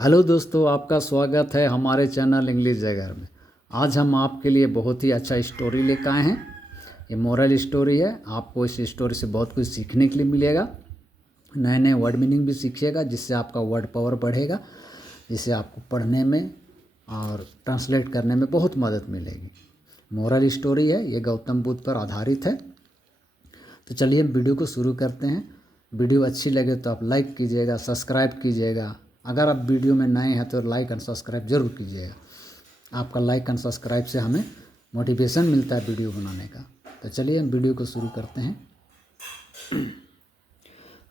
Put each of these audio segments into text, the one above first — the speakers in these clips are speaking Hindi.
हेलो दोस्तों, आपका स्वागत है हमारे चैनल इंग्लिश जैगर में। आज हम आपके लिए बहुत ही अच्छा स्टोरी लेकर आए हैं। ये मोरल स्टोरी है। आपको इस स्टोरी से बहुत कुछ सीखने के लिए मिलेगा। नए नए वर्ड मीनिंग भी सीखिएगा, जिससे आपका वर्ड पावर बढ़ेगा, जिससे आपको पढ़ने में और ट्रांसलेट करने में बहुत मदद मिलेगी। मोरल स्टोरी है, ये गौतम बुद्ध पर आधारित है। तो चलिए हम वीडियो को शुरू करते हैं। वीडियो अच्छी लगे तो आप लाइक कीजिएगा, सब्सक्राइब कीजिएगा। अगर आप वीडियो में नए हैं तो लाइक एंड सब्सक्राइब जरूर कीजिएगा। आपका लाइक एंड सब्सक्राइब से हमें मोटिवेशन मिलता है वीडियो बनाने का। तो चलिए हम वीडियो को शुरू करते हैं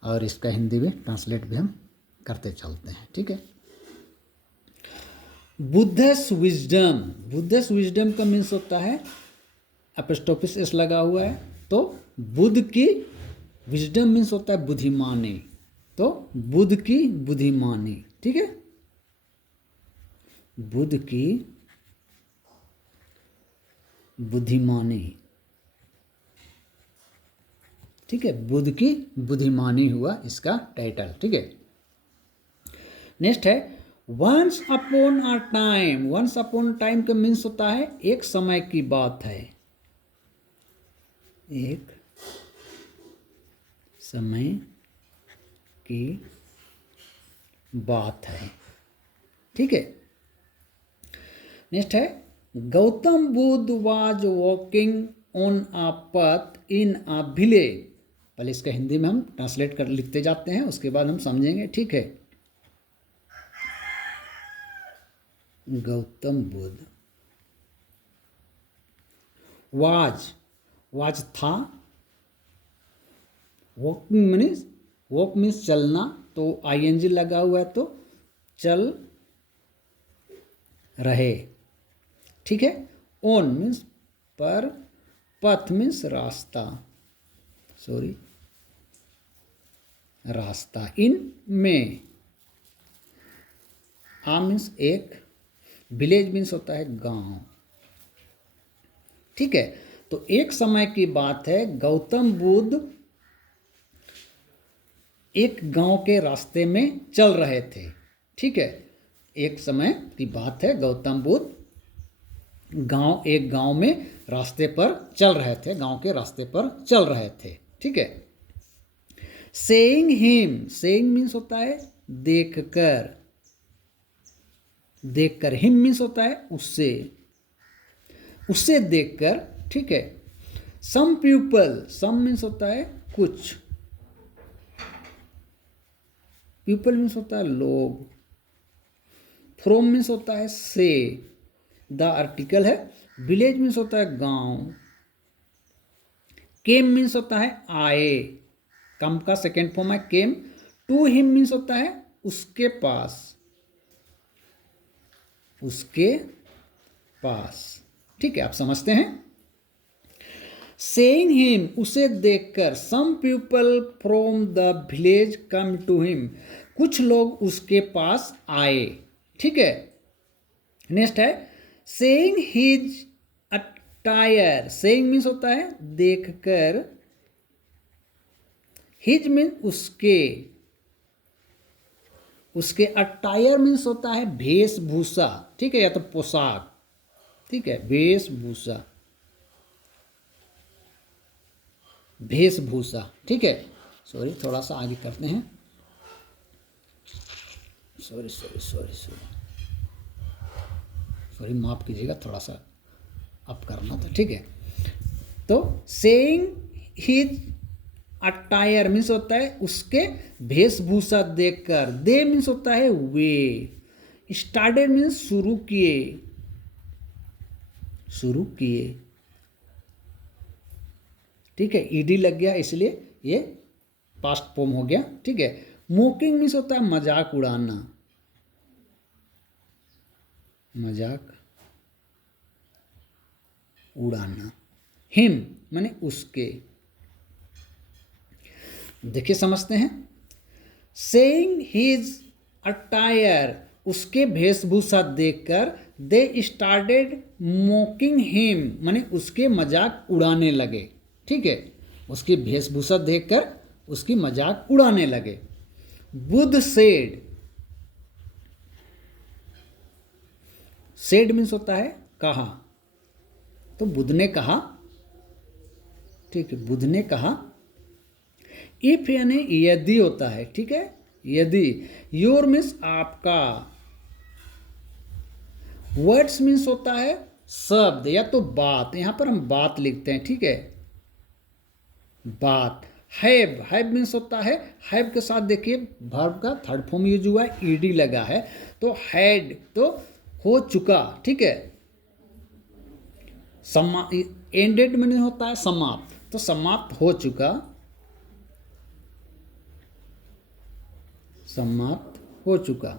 और इसका हिंदी में ट्रांसलेट भी हम करते चलते हैं, ठीक है। बुद्धस विजडम, बुद्धस विजडम का मीन्स होता है, एपोस्ट्रोफिस एस लगा हुआ है, तो बुद्ध की विजडम मीन्स होता है बुद्धिमानी। तो बुद्ध की बुद्धिमानी, ठीक है, बुद्ध की बुद्धिमानी, ठीक है, बुद्ध की बुद्धिमानी हुआ इसका टाइटल, ठीक है। नेक्स्ट है once upon a time. Once upon time का मीन्स होता है एक समय की बात है, एक समय की बात है, ठीक है। नेक्स्ट है Gautam Buddha was walking on a पथ इन अ विलेज। पहले इसका हिंदी में हम ट्रांसलेट कर लिखते जाते हैं, उसके बाद हम समझेंगे, ठीक है। गौतम बुद्ध वाज था, वॉक मीन्स चलना, तो आईएनजी लगा हुआ है, तो चल रहे, ठीक है। ऑन मीन्स पर, पथ मीन्स रास्ता, सॉरी रास्ता, इन में, आ मीन्स एक, विलेज मीन्स होता है गांव, ठीक है। तो एक समय की बात है, गौतम बुद्ध एक गांव के रास्ते में चल रहे थे, ठीक है। एक समय की बात है, गौतम बुद्ध एक गांव में रास्ते पर चल रहे थे, गांव के रास्ते पर चल रहे थे, ठीक है। सेइंग हिम, सेइंग मीन्स होता है देखकर, देखकर, हिम मीन्स होता है उससे, उससे देखकर, ठीक है। सम पीपल, सम मीन्स होता है कुछ, पीपल मीन्स होता है लोग, फ्रॉम मीन्स होता है से, द आर्टिकल है, विलेज मीन्स होता है गांव, केम मीन्स होता है आए, कम का सेकेंड फॉर्म है केम, टू हिम मीन्स होता है उसके पास, उसके पास, ठीक है, आप समझते हैं। सेइंग हिम, उसे देखकर, some people from the village come to him, कुछ लोग उसके पास आए, ठीक है। नेक्स्ट है saying his attire, saying means होता है देखकर, हिज मीन्स उसके, उसके अटायर मीन्स होता है वेशभूषा, ठीक है, या तो पोशाक, ठीक है, वेशभूषा, वेशभूषा, ठीक है। सॉरी, थोड़ा सा आगे करते हैं, sorry sorry sorry sorry sorry, माफ कीजिएगा, थोड़ा सा अप करना था, ठीक है। तो सेइंग हिज अटायर मीन्स होता है उसके वेशभूषा देखकर, दे मीन्स होता है वे, स्टार्टेड मीन्स शुरू किए, शुरू किए, ठीक है, ईडी लग गया इसलिए ये पास्ट फॉर्म हो गया, ठीक है। मोकिंग मीन्स होता है मजाक उड़ाना, मजाक उड़ाना, हिम माने उसके, देखिए समझते हैं। सेइंग हिज अटायर, उसके वेशभूषा देखकर, दे स्टार्टेड मोकिंग हिम माने उसके मजाक उड़ाने लगे, ठीक है, उसकी वेशभूषा देखकर उसकी मजाक उड़ाने लगे। बुद्ध सेड, सेड मीन्स होता है कहा, तो बुद्ध ने कहा, ठीक है, बुद्ध ने कहा। इफ यानी यदि होता है, ठीक है, यदि। योर मीन्स आपका। वर्ड्स मीन्स होता है शब्द या तो बात, यहां पर हम बात लिखते हैं, ठीक है, बात। हैव, हैव मीन्स होता है, हैव के साथ देखिए वर्ब का थर्ड फॉर्म यूज हुआ है, ईडी लगा है, तो हैड तो हो चुका, ठीक है। एंडेड मीनिंग होता है समाप्त, तो समाप्त हो चुका, समाप्त हो चुका,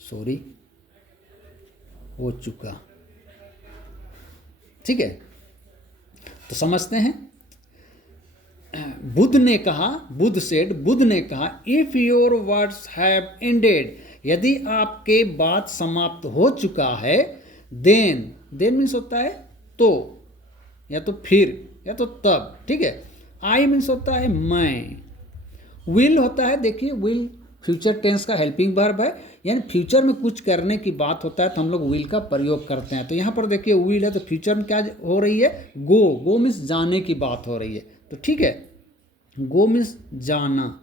सॉरी, हो चुका, ठीक है। तो समझते हैं, बुद्ध ने कहा, बुद्ध सेड, बुद्ध ने कहा, if your words have ended, यदि आपके बात समाप्त हो चुका है, देन, देन मीन्स होता है तो, या तो फिर, या तो तब, ठीक है। आई मीन्स होता है मैं, विल होता है, देखिए विल फ्यूचर टेंस का हेल्पिंग वर्ब है, यानी फ्यूचर में कुछ करने की बात होता है तो हम लोग विल का प्रयोग करते हैं। तो यहाँ पर देखिए विल है, तो फ्यूचर में क्या हो रही है, गो, गो मीन्स जाने की बात हो रही है, तो ठीक है, गो मीन्स जाना,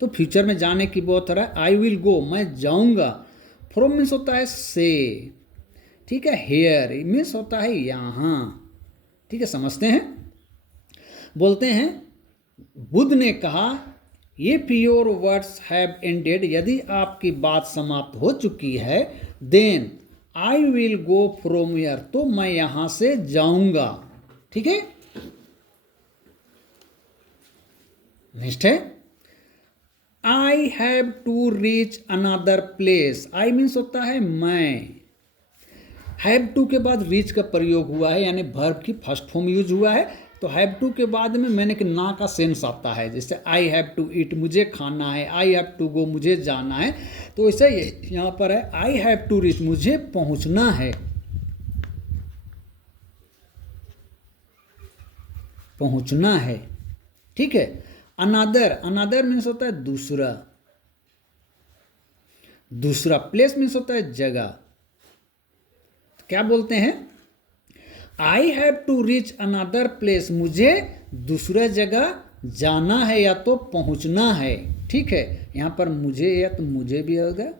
तो फ्यूचर में जाने की बात हो रहा है, आई विल गो, मैं जाऊंगा। फ्रॉम मीन्स होता है से, ठीक है, हेयर मीन्स होता है यहाँ, ठीक है, समझते हैं। बोलते हैं, बुद्ध ने कहा, if your words have ended, यदि आपकी बात समाप्त हो चुकी है, then I will go from here, तो मैं यहां से जाऊंगा, ठीक है। नेक्स्ट है, I have to reach another place, I means होता है मैं, हैव टू के बाद रीच का प्रयोग हुआ है, यानी वर्ब की फर्स्ट फॉर्म यूज हुआ है, तो हैव टू के बाद में मैंने कि ना का सेंस आता है, जैसे आई हैव टू ईट, मुझे खाना है, आई हैव टू गो, मुझे जाना है, तो ऐसे यहाँ पर है आई हैव टू रीच, मुझे पहुंचना है, पहुंचना है, ठीक है। अनदर, अनदर मीन्स होता है दूसरा, दूसरा। प्लेस मीन्स होता है जगह, क्या बोलते हैं, I have to reach another place, मुझे दूसरा जगह जाना है या तो पहुंचना है, ठीक है। यहाँ पर मुझे या तो मुझे भी होगा,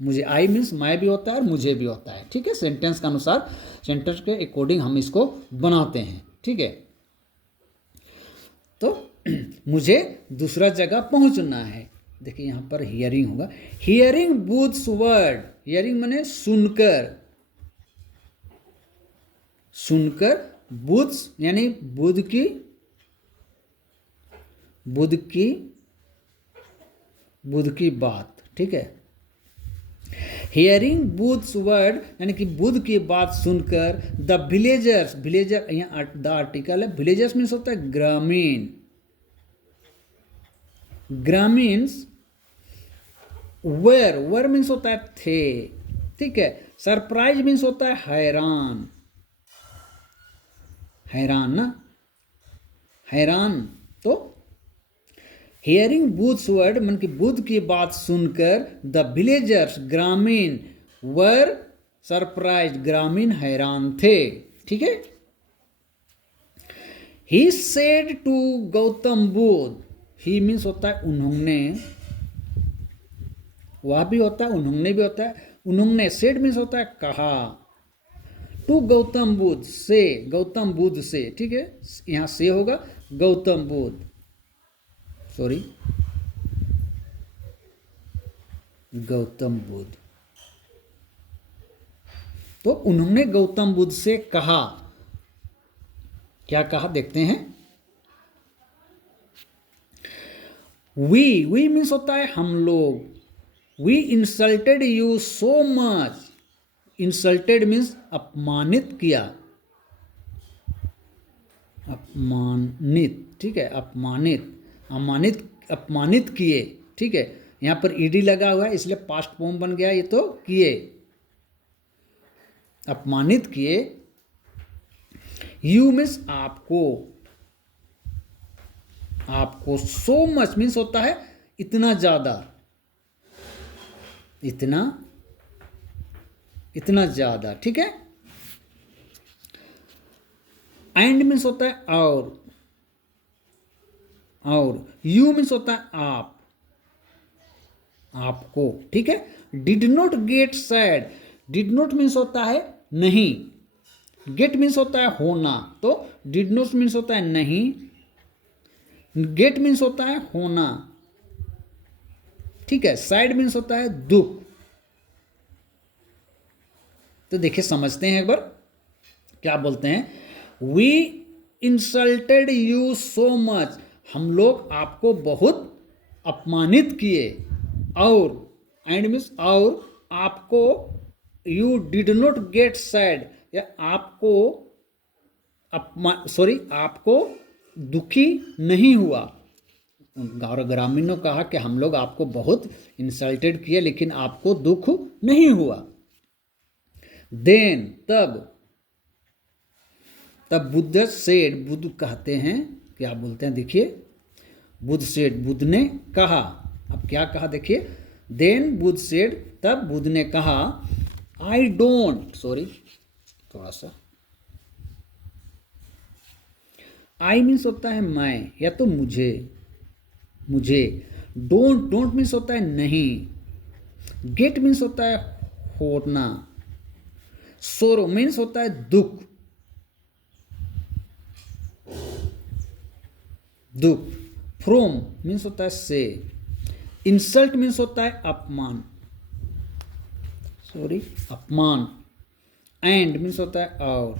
मुझे आई मीन्स मैं भी होता है और मुझे भी होता है, ठीक है, सेंटेंस के अनुसार, सेंटेंस के अकॉर्डिंग हम इसको बनाते हैं, ठीक है। तो मुझे दूसरा जगह पहुंचना है, देखिए यहाँ पर हियरिंग होगा, हियरिंग बुद्ध्स वर्ड, हियरिंग माने सुनकर, सुनकर, बुद्ध यानी बुद्ध की, बुद्ध की, बुद्ध की बात, ठीक है। हियरिंग बुद्ध्स वर्ड यानी कि बुद्ध की बात सुनकर, द विलेजर्स, विलेजर यहाँ द आर्टिकल है, विलेजर्स मीन्स होता है ग्रामीण, ग्रामीण्स, वेर, वेर मीन्स होता है थे, ठीक है। सरप्राइज मीन्स होता है हैरान, हैरान ना, हैरान, तो हियरिंग बुद्ध्स वर्ड मन की बुद्ध की बात सुनकर, द विलेजर्स ग्रामीण, वर सरप्राइज, ग्रामीण हैरान थे, ठीक है। He said to Gautam Buddha, he means होता है उन्होंने, वह भी होता है, उन्होंने भी होता है, उन्होंने, सेड मीन्स होता है कहा, टू गौतम बुद्ध से, गौतम बुद्ध से, ठीक है, यहां से होगा गौतम बुद्ध, सॉरी, गौतम बुद्ध, तो उन्होंने गौतम बुद्ध से कहा, क्या कहा देखते हैं, वी मीन्स होता है हम लोग, we insulted you so much, insulted means अपमानित किया, अपमानित, ठीक है, अपमानित, अपमानित, अपमानित किए, ठीक है। यहाँ पर ईडी लगा हुआ है इसलिए पास्ट फॉर्म बन गया, ये तो किए, अपमानित किए। यू मीन्स आपको, आपको, सो मच मीन्स होता है इतना ज्यादा, इतना, इतना ज़्यादा, ठीक है। एंड मीन्स होता है और यू मीन्स होता है आप, आपको, ठीक है। Did not get sad, did not means होता है नहीं, गेट मीन्स होता है होना, तो डिड नॉट मीन्स होता है नहीं, गेट मीन्स होता है होना, ठीक है। सैड मीन्स होता है दुख। तो देखिए समझते हैं एक बार क्या बोलते हैं। We insulted you so much, हम लोग आपको बहुत अपमानित किए, और एंड मीन्स और आपको, you did not get sad, या आपको आपको दुखी नहीं हुआ। ग्रामीण ने कहा कि हम लोग आपको बहुत इंसल्टेड किए लेकिन आपको दुख नहीं हुआ। देन तब बुद्ध सेड, बुद्ध कहते हैं, क्या बोलते हैं देखिए, बुद्ध सेड, बुद्ध ने कहा। अब क्या कहा देखिए, देन बुद्ध सेड, तब बुद्ध ने कहा, आई डोंट, सॉरी थोड़ा सा, आई मीन्स होता है मैं या तो मुझे, डोंट मीन्स होता है नहीं, गेट मीन्स होता है होना, सोरो मीन्स होता है दुख, फ्रोम मीन्स होता है से, इंसल्ट मीन्स होता है अपमान, अपमान, एंड मीन्स होता है और,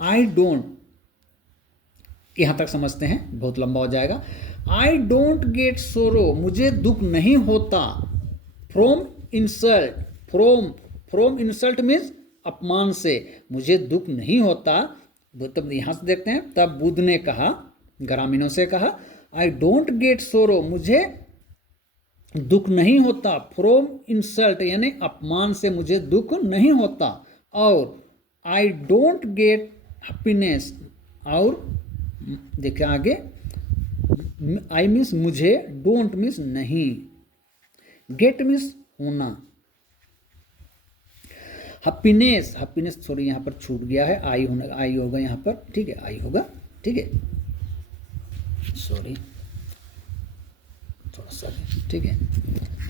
आई डोंट, यहां तक समझते हैं, बहुत लंबा हो जाएगा। आई डोंट गेट सोरो, मुझे दुख नहीं होता, from insult, from insult means अपमान से, मुझे दुख नहीं होता। तब यहां से देखते हैं, तब बुद्ध ने कहा, ग्रामीणों से कहा, आई डोंट गेट सोरो, मुझे दुख नहीं होता, फ्रॉम इंसल्ट यानी अपमान से मुझे दुख नहीं होता, और आई डोंट गेट हैप्पीनेस, और देखिए आगे, आई मीन्स मुझे, डोंट मीन्स नहीं, गेट मीन्स होना, हैप्पीनेस, सॉरी यहां पर छूट गया है, आई होगा यहां पर, ठीक है, आई होगा, ठीक है, सॉरी थोड़ा सा, ठीक है।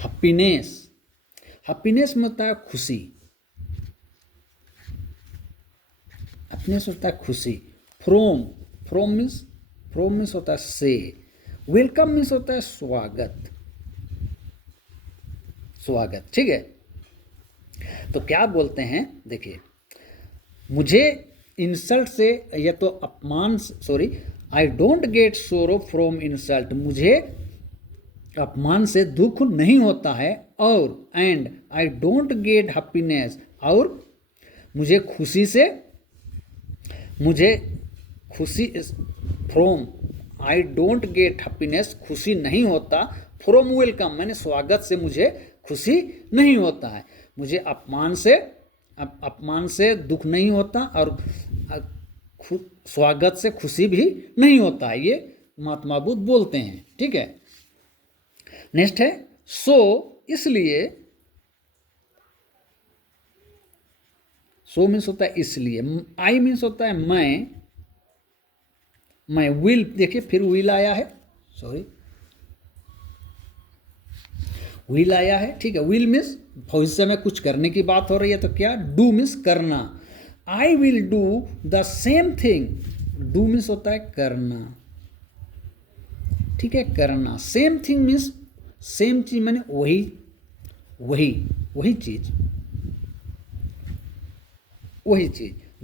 हैप्पीनेस में होता है खुशी, हैप्पीनेस होता है खुशी, फ्रॉम मीन्स होता है से, वेलकम मीन्स होता है स्वागत, ठीक है। तो क्या बोलते हैं देखिए, मुझे इंसल्ट से या तो अपमान, सॉरी, आई डोंट गेट सोरो फ्रॉम इंसल्ट, मुझे अपमान से दुख नहीं होता है, और and I don't get happiness, और मुझे खुशी from, I don't get happiness, खुशी नहीं होता, फ्रॉम वेलकम मैंने स्वागत से मुझे खुशी नहीं होता है, मुझे अपमान से दुख नहीं होता, और स्वागत से खुशी भी नहीं होता है, ये महात्मा बुद्ध बोलते हैं, ठीक है। नेक्स्ट है सो, इसलिए, सो मीन्स होता है इसलिए, आई मीन्स होता है मैं, विल, देखिए फिर विल आया है, सॉरी विल आया है, ठीक है। विल मीन्स भविष्य में कुछ करने की बात हो रही है, तो क्या, डू मीन्स करना, I will do the same thing, do means होता है करना, ठीक है, करना, सेम थिंग मीन्स सेम चीज, मैंने वही चीज,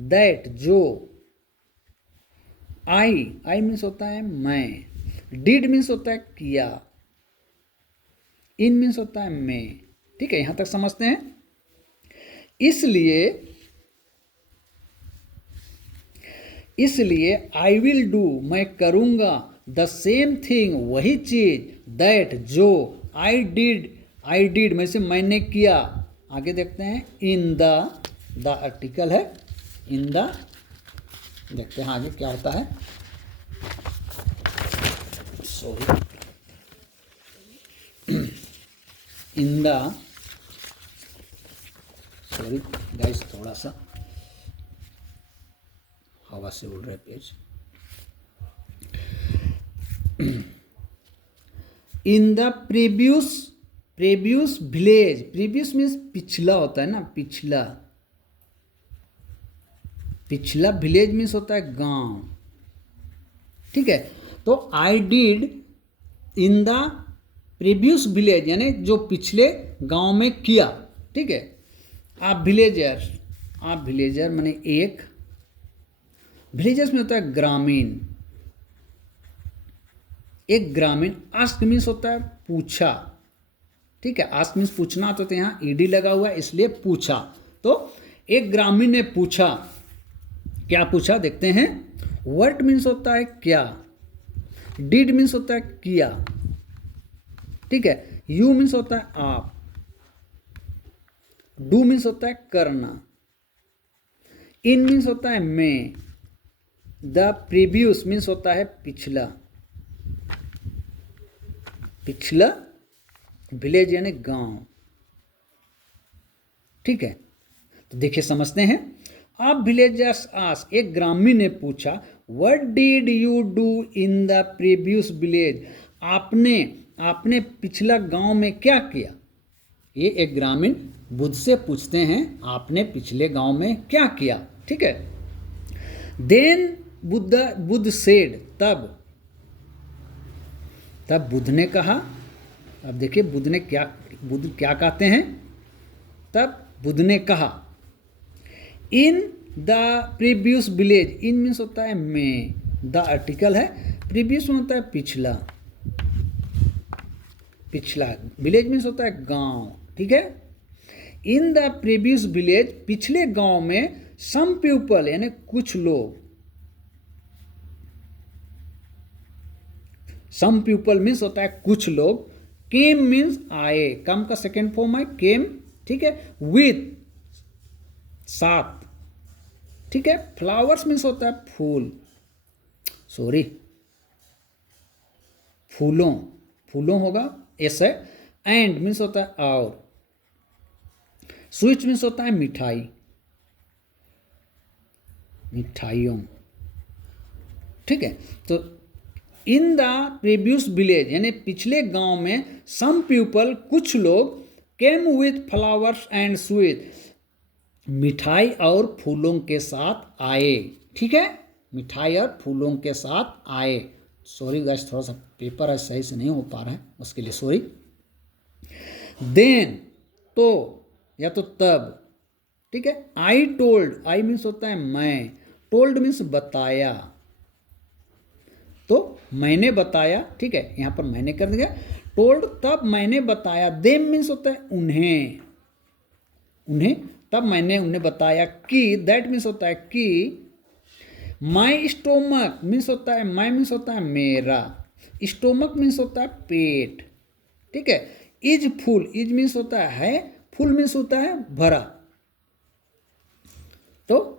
दैट जो, आई मीन्स होता है मैं, डिड मीन्स होता है किया, इन मीन्स होता है मैं, ठीक है, यहां तक समझते हैं। इसलिए आई विल डू, मैं करूंगा, द सेम थिंग, वही चीज, दैट जो, आई डिड में से मैंने किया, आगे देखते हैं, इन द आर्टिकल है, इन द, देखते हैं आगे क्या होता है, sorry in the, sorry guys थोड़ा सा हवा से उड़ रहे page. In the previous village, previous means पिछला होता है ना, पिछला, पिछला विलेज मीन्स होता है गांव, ठीक है। तो I did in the previous village यानी जो पिछले गांव में किया, ठीक है। आप विलेजर माने एक, विलेजर्स में होता है ग्रामीण, एक ग्रामीण। आस्क मीन्स होता है पूछा, ठीक है। आस्क मीन्स पूछना, तो यहाँ ईडी लगा हुआ है इसलिए पूछा। तो एक ग्रामीण ने पूछा, क्या पूछा देखते हैं। व्हाट मीन्स होता है क्या, डिड मीन्स होता है किया, ठीक है। यू मीन्स होता है आप, डू मीन्स होता है करना, इन मीन्स होता है मैं, द प्रीवियस मीन्स होता है पिछला, पिछला विलेज यानी गांव, ठीक है। तो देखिए समझते हैं। अब विलेजर्स आस्क, एक ग्रामीण ने पूछा, what did you do in the previous village, आपने पिछला गांव में क्या किया। ये एक ग्रामीण बुद्ध से पूछते हैं, आपने पिछले गांव में क्या किया, ठीक है। देन बुद्ध सेड, तब बुद्ध ने कहा। अब देखिए बुद्ध क्या कहते हैं। तब बुद्ध ने कहा, in the previous village, in means होता है में, द आर्टिकल है, प्रीवियस में होता है पिछला, पिछला, विलेज मीन्स होता है गांव, ठीक है। इन द प्रीवियस विलेज, पिछले गांव में, सम पीपल यानी कुछ लोग, सम पीपल मीन्स होता है कुछ लोग, केम मीन्स आए, कम का सेकेंड फॉर्म है केम, ठीक है, विथ साथ, ठीक है। फ्लावर्स मीन्स होता है फूल, सॉरी फूलों होगा ऐसे। एंड मीन्स होता है और, स्वीट्स मीन्स होता है मिठाई, मिठाइयों, ठीक है। तो इन द प्रीवियस विलेज यानी पिछले गांव में, सम पीपल कुछ लोग, came with flowers and sweet, मिठाई और फूलों के साथ आए, ठीक है। मिठाई और फूलों के साथ आए। सॉरी गाइस थोड़ा सा पेपर सही से नहीं हो पा रहा है, उसके लिए सॉरी। देन तो या तो तब, ठीक है। आई टोल्ड, आई मीन्स होता है मैं, टोल्ड मीन्स बताया, तो मैंने बताया, ठीक है। यहां पर मैंने कर दिया टोल्ड, तब मैंने बताया। देम मीन्स होता है उन्हें, तब मैंने उन्हें बताया कि, दैट मीन्स होता है कि। माई स्टोमक मीन्स होता है, माई मीन्स होता है मेरा, स्टोमक मीन्स होता है पेट, ठीक है। इज फुल, इज मीन्स होता है, फुल मीन्स होता है भरा। तो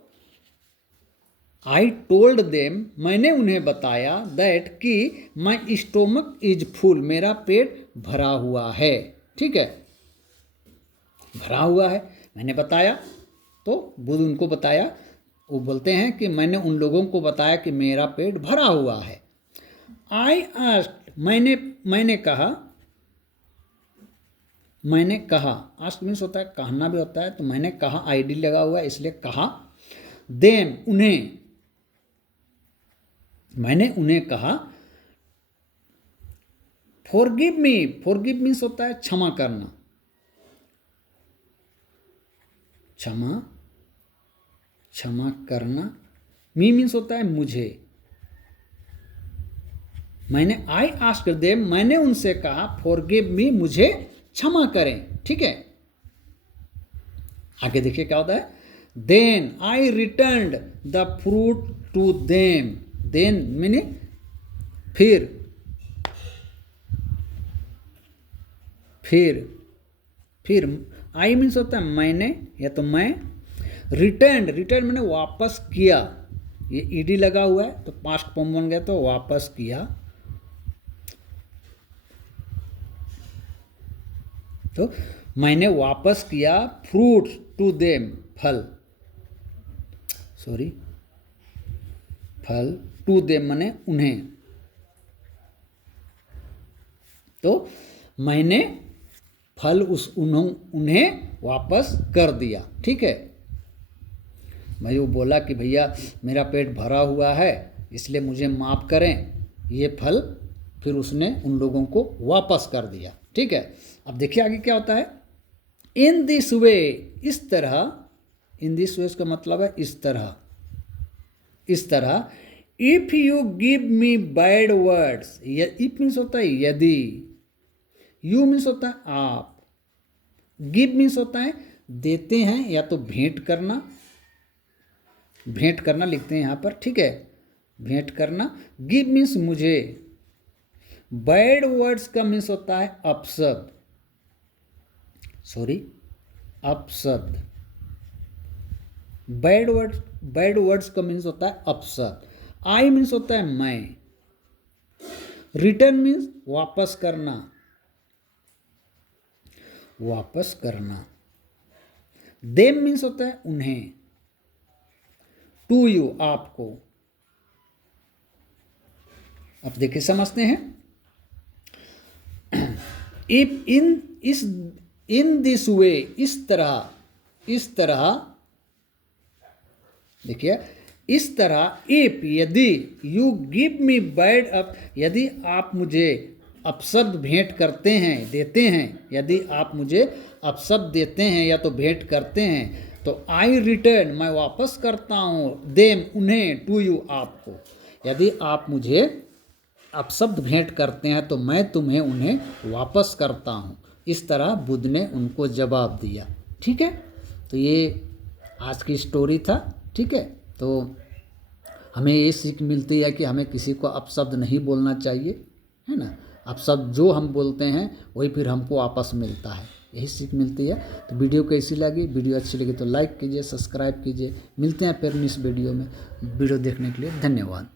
आई टोल्ड देम, मैंने उन्हें बताया, दैट कि माई स्टोमक इज फुल, मेरा पेट भरा हुआ है, ठीक है, भरा हुआ है, मैंने बताया। तो बुद्ध उनको बताया, वो बोलते हैं कि मैंने उन लोगों को बताया कि मेरा पेट भरा हुआ है। आई आस्क्ड, मैंने कहा, आस्क मीन्स होता है कहना भी होता है, तो मैंने कहा, आईडी लगा हुआ है इसलिए कहा। देम उन्हें, मैंने उन्हें कहा। फॉरगिव मीन्स होता है क्षमा करना, क्षमा करना। मी मीन्स होता है मुझे। आई आस्क्ड देम, मैंने उनसे कहा, फॉरगिव मी, मुझे क्षमा करें, ठीक है। आगे देखिए क्या होता है। Then I returned the fruit to them, then मीने फिर आई मीन्स होता है मैंने या तो मैं। रिटर्न मैंने वापस किया, ये ईडी लगा हुआ है तो पास्ट फॉर्म बन गया, तो वापस किया। तो मैंने वापस किया फ्रूट टू देम, फल, सॉरी, फल टू देम माने उन्हें, तो मैंने फल उन्हें वापस कर दिया। ठीक है, भाई वो बोला कि भैया मेरा पेट भरा हुआ है इसलिए मुझे माफ़ करें, ये फल फिर उसने उन लोगों को वापस कर दिया। ठीक है, अब देखिए आगे क्या होता है। इन दिस वे, इस तरह, इन दिस वे का मतलब है इस तरह, इस तरह। If you give me bad words, if means होता है यदि, यू मीन्स होता है आप, गिव मीन्स होता है देते हैं या तो भेंट करना, भेंट करना लिखते हैं यहाँ पर। ठीक है, भेंट करना। गिव मीन्स मुझे, बैड वर्ड्स का मीन्स होता है अपशब्द, सॉरी अपशब्द, बैड वर्ड्स का मीन्स होता है अपशब्द। आई मीन्स होता है मैं, रिटर्न मीन्स वापस करना, वापस करना। देम मीन्स होता है उन्हें, टू यू आपको। अब देखिए समझते हैं। इफ इन दिस वे, इस तरह, इस तरह, देखिए इस तरह। इफ यदि, you give me bad up, यदि आप मुझे अपशब्द भेंट करते हैं, देते हैं, यदि आप मुझे अपशब्द देते हैं या तो भेंट करते हैं, तो आई रिटर्न, मैं वापस करता हूँ, देम उन्हें, टू यू आपको। यदि आप मुझे अपशब्द भेंट करते हैं तो मैं तुम्हें उन्हें वापस करता हूँ। इस तरह बुद्ध ने उनको जवाब दिया। ठीक है, तो ये आज की स्टोरी था। ठीक है, तो हमें ये सीख मिलती है कि हमें किसी को अपशब्द नहीं बोलना चाहिए, है ना। अपशब्द जो हम बोलते हैं वही फिर हमको वापस मिलता है, यही सीख मिलती है। तो वीडियो कैसी लगी, वीडियो अच्छी लगी तो लाइक कीजिए, सब्सक्राइब कीजिए। मिलते हैं फिर इस वीडियो में। वीडियो देखने के लिए धन्यवाद।